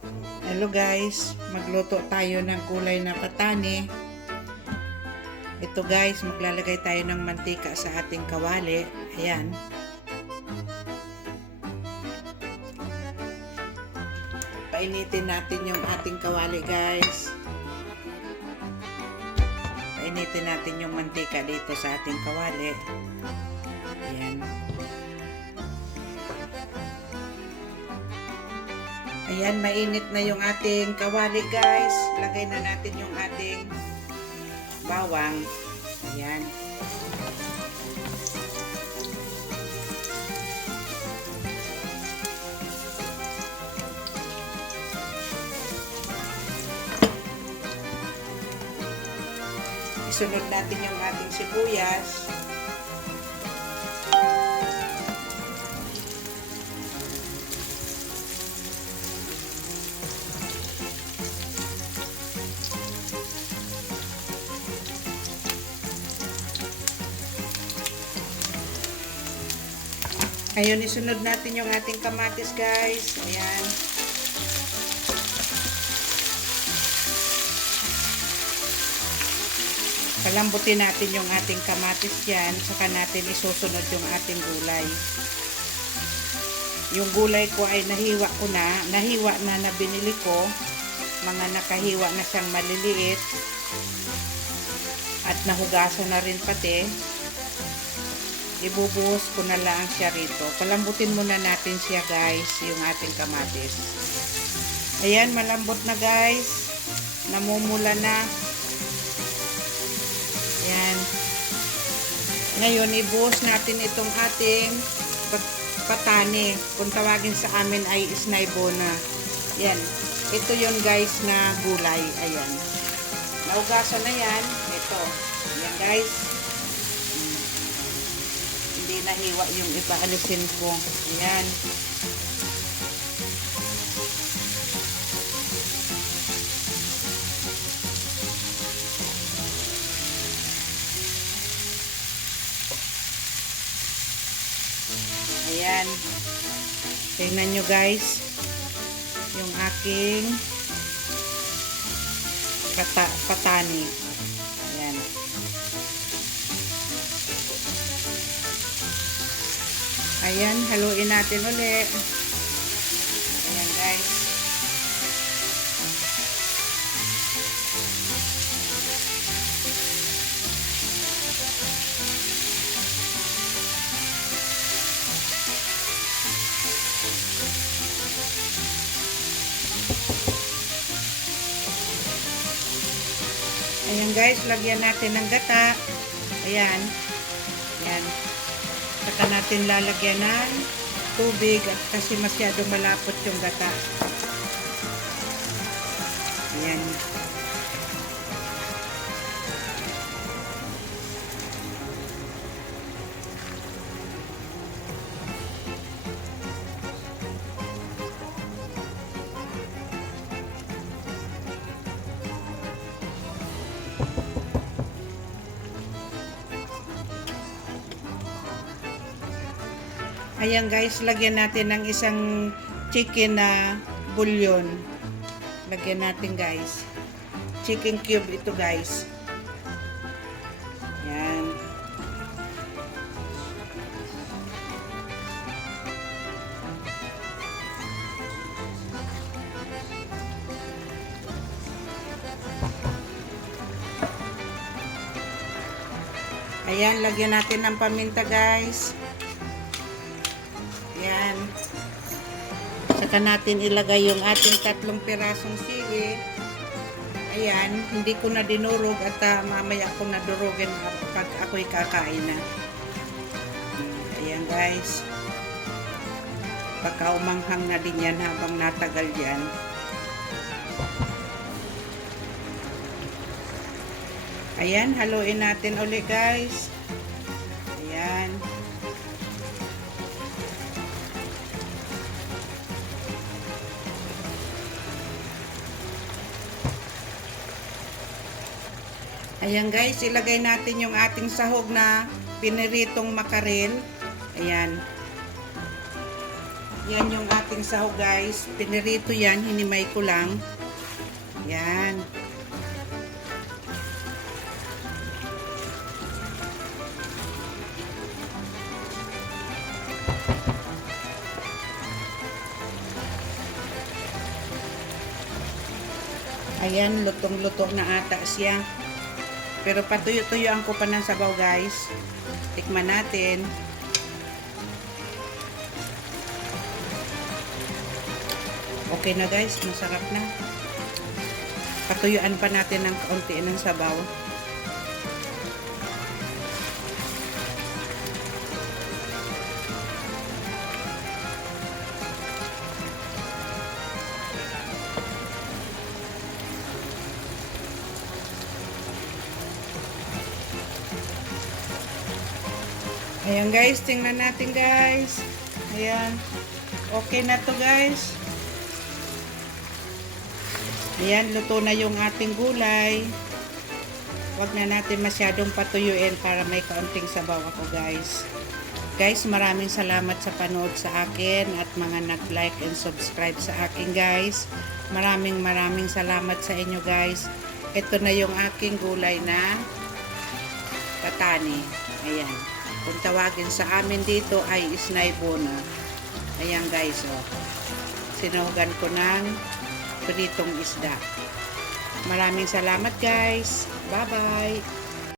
Hello guys, magluto tayo ng kulay na patani. Ito guys, maglalagay tayo ng mantika sa ating kawali. Ayan. Painitin natin yung ating kawali guys. Painitin natin yung mantika dito sa ating kawali. Ayan, mainit na yung ating kawali guys. Lagay na natin yung ating bawang. Ayan. Isunod natin yung ating sibuyas. Ngayon, isunod natin yung ating kamatis, guys. Ayan. Palambutin natin yung ating kamatis dyan. Saka natin isusunod yung ating gulay. Yung gulay ko ay nahiwa ko na. Nahiwa na na binili ko. Mga nakahiwa na siyang maliliit. At nahugasan na rin pati ibubuhos ko na lang siya rito. Palambutin muna natin siya guys, yung ating kamatis. Ayan, malambot na guys. Namumula na. Ayan. Ngayon, ibuhos natin itong ating pat- patani. Kung tawagin sa amin ay isnaybona. Ayan. Ito yon guys na gulay. Ayan. Naugasan na yan. Ito. Ayan guys nahiwa yung iba alisin ko. Ayan. Ayan. Tingnan nyo guys. Yung aking pata patani. Ayan, haluin natin uli. Ayan guys. Ayan guys, lagyan natin ng gata. Ayan. Ayan. Saka natin lalagyan ng tubig kasi masyado malapot yung gata. Ayan. Ayan guys, lagyan natin ng isang chicken na bouillon. Lagyan natin guys. Chicken cube ito guys. Yan. Ayan, lagyan natin ng paminta guys. Yan. Saka natin ilagay yung ating tatlong pirasong sili. Ayan, hindi ko na dinurog at ah, mamaya ko na durugin pag ako'y kakain na. Ayan guys. Baka umanghang na din yan habang natagal yan. Ayan, haluin natin uli guys. Ayan guys, ilagay natin yung ating sahog na piniritong makarel. Ayan. Yan yung ating sahog guys. Pinirito yan, hinimay ko lang. Yan. Ayan, lutong-luto na ata siya. Pero patuyo-tuyuan ko pa ng sabaw guys. Tikman natin. Okay na guys, masarap na. Patuyuan pa natin ng kaunti ng sabaw. Ayan guys, tingnan natin guys. Ayan. Okay na to guys. Ayan, luto na yung ating gulay. Huwag na natin masyadong patuyuin para may kaunting sabaw ako guys. Guys, maraming salamat sa panood sa akin at mga nag-like and subscribe sa akin guys. Maraming maraming salamat sa inyo guys. Ito na yung aking gulay na patani. Ayan. Kung tawagin sa amin dito ay isnay bona. Ayan guys, oh. Sinugan ko ng pritong isda. Maraming salamat guys. Bye-bye.